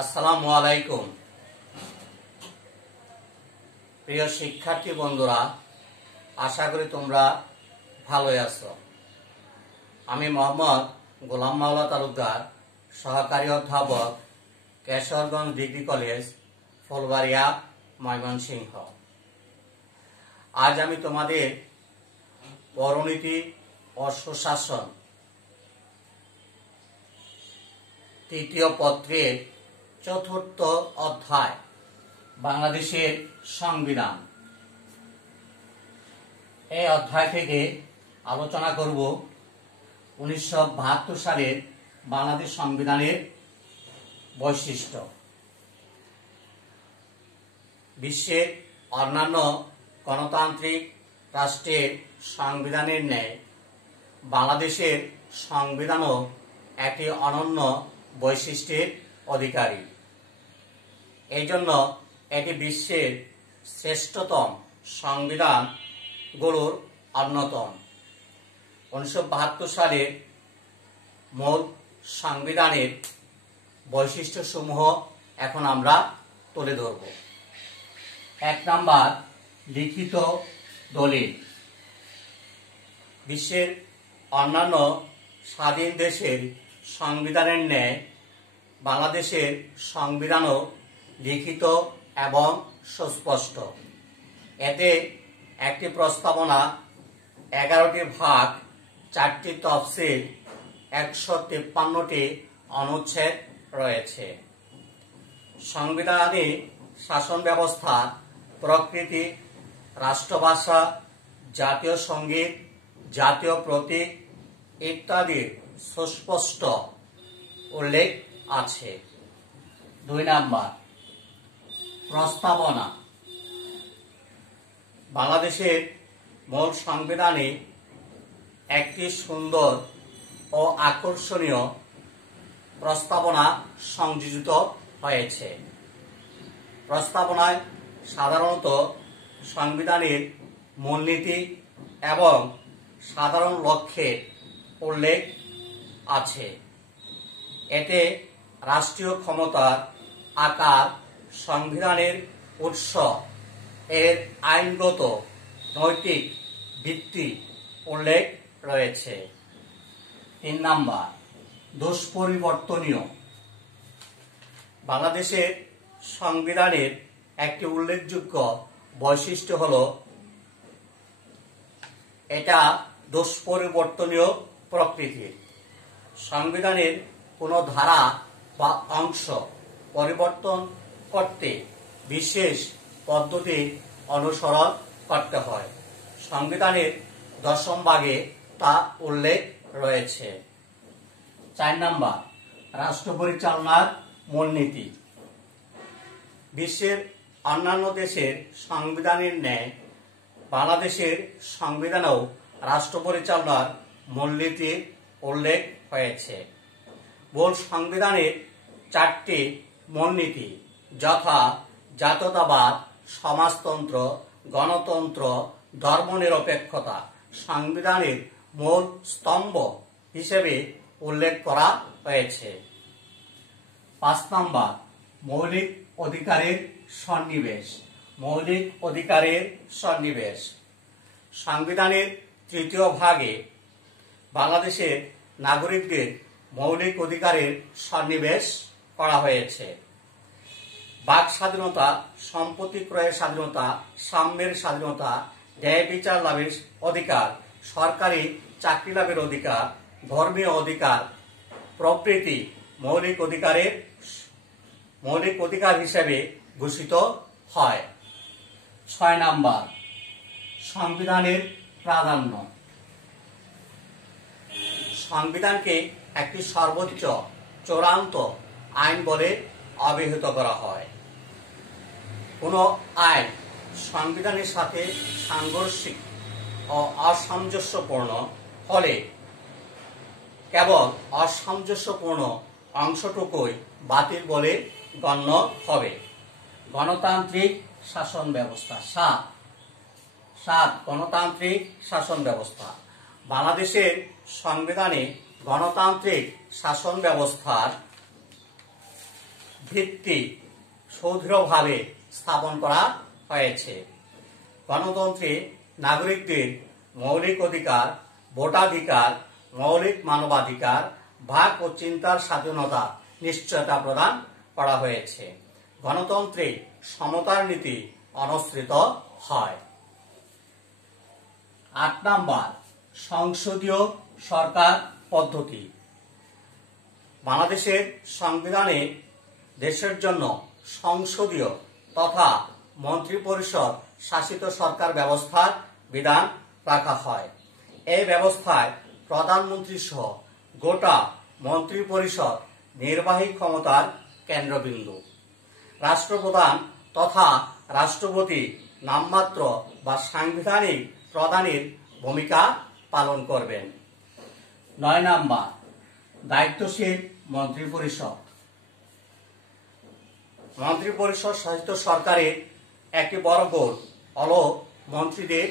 আসসালামু আলাইকুম। প্রিয় শিক্ষার্থী বন্ধুরা, আশা করি তোমরা ভালোই আছো। আমি মোহাম্মদ গোলাম মাওলা তালুকদার, সহকারী অধ্যাপক, কেশরগঞ্জ ডিগ্রি কলেজ, ফুলবাড়িয়া, ময়মনসিংহ। আজ আমি তোমাদের পৌরনীতি ও সুশাসন তৃতীয় পত্রের চতুর্থ অধ্যায় বাংলাদেশের সংবিধান, এই অধ্যায় থেকে আলোচনা করব 1972 সালের বাংলাদেশ সংবিধানের বৈশিষ্ট্য। বিশ্বের অন্যান্য গণতান্ত্রিক রাষ্ট্রের সংবিধানের ন্যায় বাংলাদেশের সংবিধানও একটি অনন্য বৈশিষ্ট্যের অধিকারী। এই জন্য এটি বিশ্বের শ্রেষ্ঠতম সংবিধানগুলোর অন্যতম। 1972 সালের মূল সংবিধানের বৈশিষ্ট্যসমূহ এখন আমরা তুলে ধরব। 1 নাম্বার, লিখিত দলিল। বিশ্বের অন্যান্য স্বাধীন দেশের সংবিধানের ন্যায় বাংলাদেশের সংবিধানও লিখিত এবং সুস্পষ্ট। এতে একটি প্রস্তাবনা, 11টি ভাগ, 4টি তফসিল, 153টি অনুচ্ছেদ রয়েছে। সংবিধানে শাসন ব্যবস্থা, প্রকৃতি, রাষ্ট্রভাষা, জাতীয় সঙ্গীত, জাতীয় প্রতীক ইত্যাদির সুস্পষ্ট উল্লেখ আছে। 2 নাম্বার, প্রস্তাবনা। বাংলাদেশের মূল সংবিধানে একটি সুন্দর ও আকর্ষণীয় প্রস্তাবনা সংযোজিত হয়েছে। প্রস্তাবনায় সাধারণত সংবিধানের মূলনীতি এবং সাধারণ লক্ষ্যের উল্লেখ আছে। এতে রাষ্ট্রীয় ক্ষমতার আকার, সংবিধানের উৎস, এর আইনগত নৈতিক ভিত্তি উল্লেখ রয়েছে। 3 নাম্বার, দুষ্পরিবর্তনীয়। বাংলাদেশের সংবিধানের একটি উল্লেখযোগ্য বৈশিষ্ট্য হল এটা দুষ্পরিবর্তনীয় প্রকৃতির। সংবিধানের কোনো ধারা বা অংশ পরিবর্তন করতে বিশেষ পদ্ধতি অনুসরণ করতে হয়। সংবিধানের 10ম ভাগে তা উল্লেখ রয়েছে। 4 নাম্বার, রাষ্ট্র পরিচালনার মূলনীতি। বিশ্বের অন্যান্য দেশের সংবিধানের ন্যায় বাংলাদেশের সংবিধানেও রাষ্ট্র পরিচালনার মূলনীতির উল্লেখ হয়েছে। মূল সংবিধানের 4টি মূলনীতি যথা জাতীয়তাবাদ, সমাজতন্ত্র, গণতন্ত্র, ধর্মনিরপেক্ষতা সংবিধানের মূল স্তম্ভ হিসেবে উল্লেখ করা হয়েছে। 5 নাম্বার, মৌলিক অধিকারের সন্নিবেশ। মৌলিক অধিকারের সন্নিবেশ। সংবিধানের 3য় ভাগে বাংলাদেশের নাগরিকদের মৌলিক অধিকারের সন্নিবেশ করা হয়েছে। বাক স্বাধীনতা, সম্পত্তি ক্রয়ের স্বাধীনতা, সাম্যের স্বাধীনতা, ন্যায় বিচার লাভের অধিকার, সরকারি চাকরি লাভের অধিকার, ধর্মীয় অধিকার প্রভৃতি মৌলিক অধিকার হিসেবে ঘোষিত হয়। 6 নাম্বার, সংবিধানের প্রাধান্য। সংবিধানকে একটি সর্বোচ্চ চূড়ান্ত আইন বলে অভিহিত করা হয়। কোন আইন সংবিধানের সাথে সাংঘর্ষিক ও অসামঞ্জস্যপূর্ণ হলে কেবল অসামঞ্জস্যপূর্ণ অংশটুকুই বাতিল বলে গণ্য হবে। গণতান্ত্রিক শাসন ব্যবস্থা। 7 গণতান্ত্রিক শাসন ব্যবস্থা। বাংলাদেশের সংবিধানে গণতান্ত্রিক শাসন ব্যবস্থার ভিত্তি সুদৃঢ়ভাবে স্থাপন করা হয়েছে। গণতন্ত্রে নাগরিকদের মৌলিক অধিকার, ভোটাধিকার, মৌলিক মানবাধিকার, ভাগ ও চিন্তার স্বাধীনতা নিশ্চয়তা প্রদান করা হয়েছে। গণতন্ত্রে সমতার নীতি অনুসৃত হয়। 8 নাম্বার, সংসদীয় সরকার পদ্ধতি। বাংলাদেশের সংবিধানে দেশের জন্য সংসদীয় তথা মন্ত্রিপরিষদ শাসিত সরকার ব্যবস্থার বিধান রাখা হয়। এই ব্যবস্থায় প্রধানমন্ত্রী সহ গোটা মন্ত্রিপরিষদ নির্বাহী ক্ষমতার কেন্দ্রবিন্দু। রাষ্ট্রপ্রধান তথা রাষ্ট্রপতি নামমাত্র বা সাংবিধানিক প্রধানের ভূমিকা পালন করবেন। 9 নাম্বার, দায়িত্বশীল মন্ত্রিপরিষদ। মন্ত্রিপরিষদ শাসিত সরকারের একটি বড় গুণ হল মন্ত্রীদের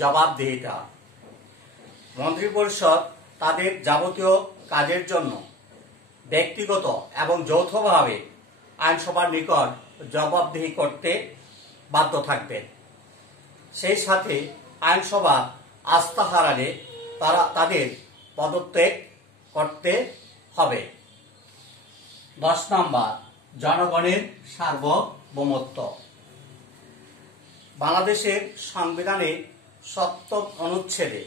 জবাবদিহিতা। মন্ত্রিপরিষদ তাদের যাবতীয় কাজের জন্য ব্যক্তিগত এবং যৌথভাবে আইনসভার নিকট জবাবদিহি করতে বাধ্য থাকবেন। সেই সাথে আইনসভা আস্থা হারালে তাদের পদত্যাগ করতে হবে। 10 নাম্বার, জনগণের সার্বভৌমত্ব। বাংলাদেশের সংবিধানে 7ম অনুচ্ছেদে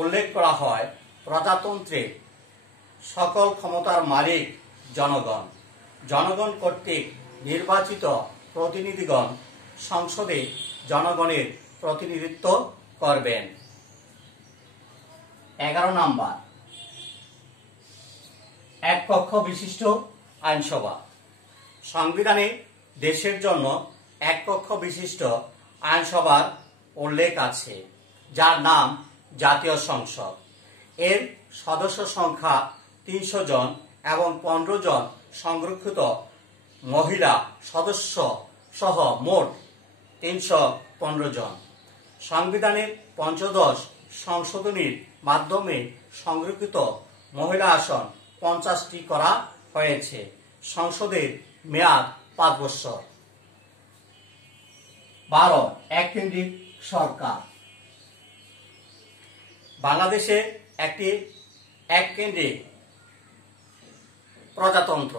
উল্লেখ করা হয়, প্রজাতন্ত্রের সকল ক্ষমতার মালিক জনগণ। জনগণ কর্তৃক নির্বাচিত প্রতিনিধিগণ সংসদে জনগণের প্রতিনিধিত্ব করবেন। 11 নাম্বার, এক কক্ষ বিশিষ্ট আইনসভা। সংবিধানে দেশের জন্য এক কক্ষ বিশিষ্ট আইনসভার উল্লেখ আছে, যার নাম জাতীয় সংসদ। এর সদস্য সংখ্যা 300 জন এবং 15 জন সংরক্ষিত মহিলা সদস্য সহ মোট 315 জন। সংবিধানের 15 সংশোধনীর মাধ্যমে সংরক্ষিত মহিলা আসন 50টি করা হয়েছে। সংসদের মেয়াদ 5 বছর। 12, এককেন্দ্রিক সরকার। বাংলাদেশে একটি এককেন্দ্রিক প্রজাতন্ত্র।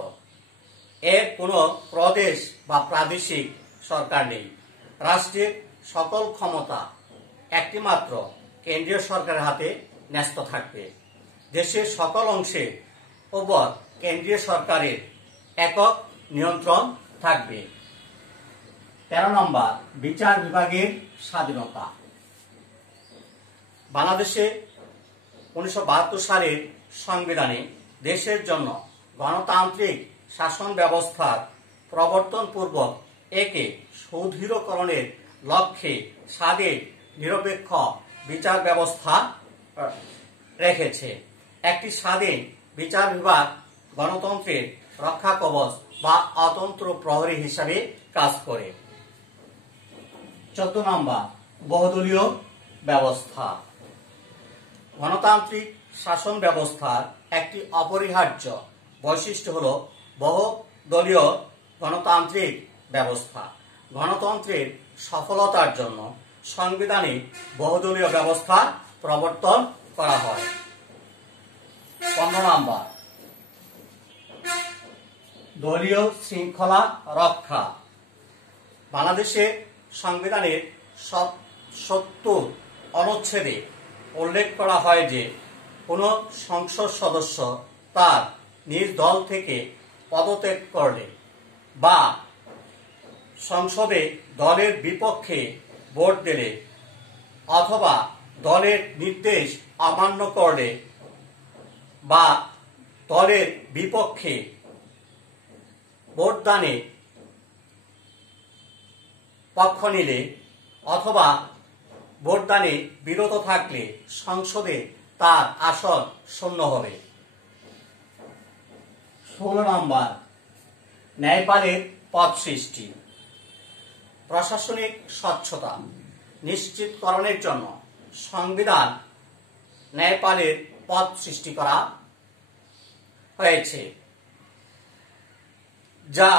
এর কোনো প্রদেশ বা প্রাদেশিক সরকার নেই। রাষ্ট্রের সকল ক্ষমতা একটিমাত্র কেন্দ্রীয় সরকারের হাতে ন্যস্ত থাকবে। দেশের সকল অংশের উপর কেন্দ্রীয় সরকারের একক নিয়ন্ত্রণ থাকবে। 13 নম্বর, বিচার বিভাগের স্বাধীনতা। বাংলাদেশে 1972 সালের সংবিধানে দেশের জন্য গণতান্ত্রিক শাসন ব্যবস্থার প্রবর্তনপূর্বক একে সুদৃঢ়করণের লক্ষ্যে স্বাধীন নিরপেক্ষ বিচার ব্যবস্থা রেখেছে। একটি স্বাধীন বিচার বিভাগ গণতন্ত্রের রক্ষা কবচ বা অতন্ত্র প্রহরী হিসাবে কাজ করে। 14 নম্বর, বহুদলীয় ব্যবস্থা। গণতান্ত্রিক শাসন ব্যবস্থার একটি অপরিহার্য বৈশিষ্ট্য হল বহুদলীয় গণতান্ত্রিক ব্যবস্থা। গণতন্ত্রের সফলতার জন্য সংবিধানে বহুদলীয় ব্যবস্থা প্রবর্তন করা হয়। 15 নম্বর, দলীয় শৃঙ্খলা রক্ষা। বাংলাদেশের সংবিধানের 70 অনুচ্ছেদে উল্লেখ করা হয় যে কোন সংসদ সদস্য তার নিজ দল থেকে পদত্যাগ করলে বা সংসদে দলের বিপক্ষে ভোট দিলে অথবা দলের নির্দেশ অমান্য করলে বা দলের বিপক্ষে ভোটদানে পক্ষ নিলে অথবা ভোটদানে বিরত থাকলে সংসদে তার আসন শূন্য হবে। 16 নম্বর, ন্যায়পালের পদ সৃষ্টি। প্রশাসনিক স্বচ্ছতা নিশ্চিতকরণের জন্য সংবিধান ন্যায়পালের পদ সৃষ্টি করা হয়েছে। যা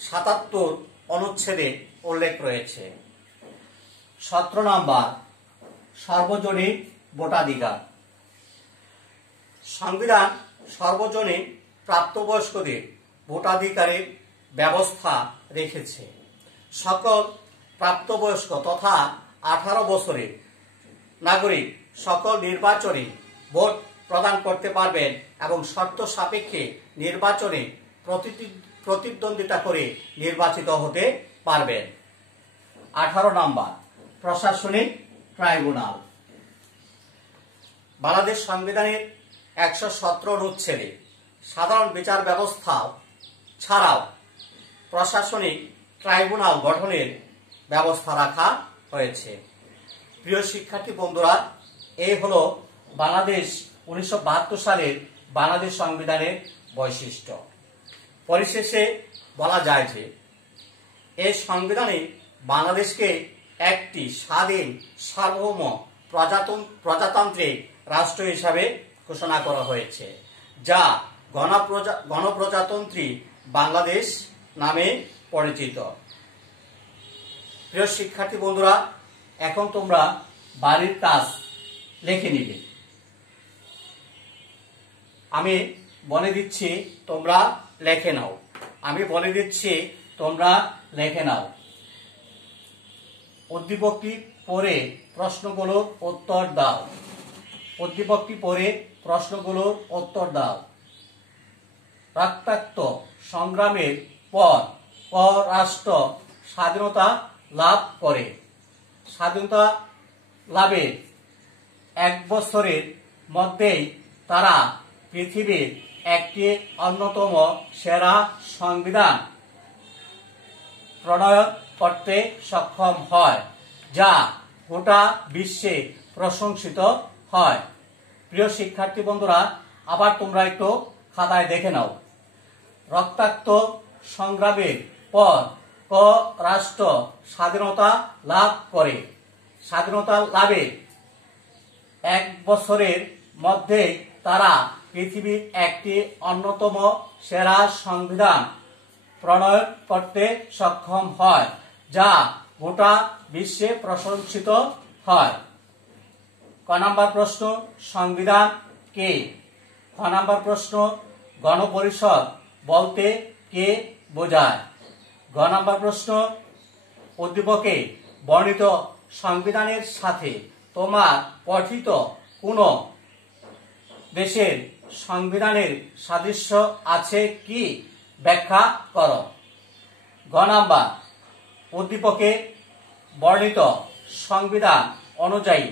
৭৭ অনুচ্ছেদে উল্লেখ রয়েছে। ১৭ নম্বর সার্বজনীন ভোটাধিকার। সংবিধান সার্বজনীন প্রাপ্তবয়স্কদের ভোটাধিকারের ব্যবস্থা রেখেছে। সকল প্রাপ্তবয়স্ক তথা 18 বছরের নাগরিক সকল নির্বাচনে ভোট প্রদান করতে পারবেন এবং শর্ত সাপেক্ষে নির্বাচনে প্রতিদ্বন্দ্বিতা করে নির্বাচিত হতে পারবেন। 18 নম্বর প্রশাসনিক ট্রাইব্যুনাল। বাংলাদেশ সংবিধানের 117 অনুচ্ছেদে সাধারণ বিচার ব্যবস্থা ছাড়াও প্রশাসনিক ট্রাইব্যুনাল গঠনের ব্যবস্থা রাখা হয়েছে। প্রিয় শিক্ষার্থী বন্ধুরা, এই হলো বাংলাদেশ 1972 সালের বাংলাদেশ সংবিধানের বৈশিষ্ট্য। পরিশেষে বলা যায় যে এই সংবিধানে বাংলাদেশকে একটি স্বাধীন সার্বভৌম প্রজাতান্ত্রিক রাষ্ট্র হিসাবে ঘোষণা করা হয়েছে, যা গণপ্রজাতন্ত্রী বাংলাদেশ নামে পরিচিত। প্রিয় শিক্ষার্থী বন্ধুরা, এখন তোমরা বাড়ির কাজ লিখে নিবে। আমি বলে দিচ্ছি তোমরা লিখে নাও। উদ্দীপকটি পড়ে প্রশ্নগুলোর উত্তর দাও। রক্তাক্ত সংগ্রামের পর রাষ্ট্র স্বাধীনতা লাভ করে। স্বাধীনতা লাভের 1 বছরের মধ্যেই তারা পৃথিবীর একটি অন্যতম সেরা সংবিধান প্রণয়ন করতে সক্ষম হয়, যা গোটা বিশ্বে প্রশংসিত হয়। প্রিয় শিক্ষার্থী বন্ধুরা, আবার তোমরা একটু খাতায় দেখে নাও। রক্তাক্ত সংগ্রামের পর রাষ্ট্র স্বাধীনতা লাভ করে। স্বাধীনতা লাভের 1 বছরের মধ্যে তারা পৃথিবীর একটি অন্যতম সেরা সংবিধান প্রণয়ন করতে সক্ষম হয়, যা গোটা বিশ্বে প্রশংসিত হয়। ক নম্বর প্রশ্ন, সংবিধান কে? খ নম্বর প্রশ্ন, গণপরিষদ বলতে কে বোঝায়? গ নম্বর প্রশ্ন, উদ্দীপকে বর্ণিত সংবিধানের সাথে তোমার পঠিত কোন দেশের সংবিধানের সাদৃশ্য আছে কি ব্যাখ্যা করো। গ নম্বর, উদ্দীপকে বর্ণিত সংবিধান অনুযায়ী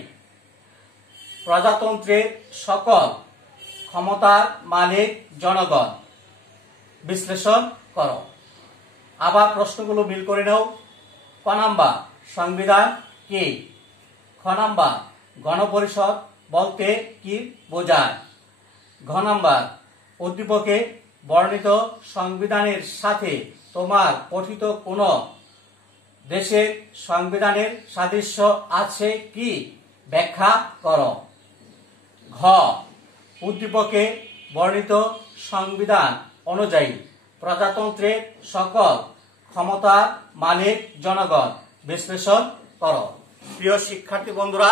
প্রজাতন্ত্রের সকল ক্ষমতার মালিক জনগণ। বিশ্লেষণ করো। আবার প্রশ্নগুলো মিল করে নাও। ক নম্বর, সংবিধান কি? খ নম্বর, গণপরিষদ বলতে কি বোঝায়? ঘ নম্বর, উদ্দীপকে বর্ণিত সংবিধানের সাথে তোমার পঠিত কোন দেশের সংবিধানের সাদৃশ্য আছে কি ব্যাখ্যা করো। ঘ, উদ্দীপকে বর্ণিত সংবিধান অনুযায়ী প্রজাতন্ত্রের সকল ক্ষমতার মালিক জনগণ। বিশ্লেষণ করো। প্রিয় শিক্ষার্থী বন্ধুরা,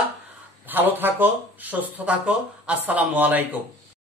ভালো থাকো, সুস্থ থাকো। আসসালামু আলাইকুম।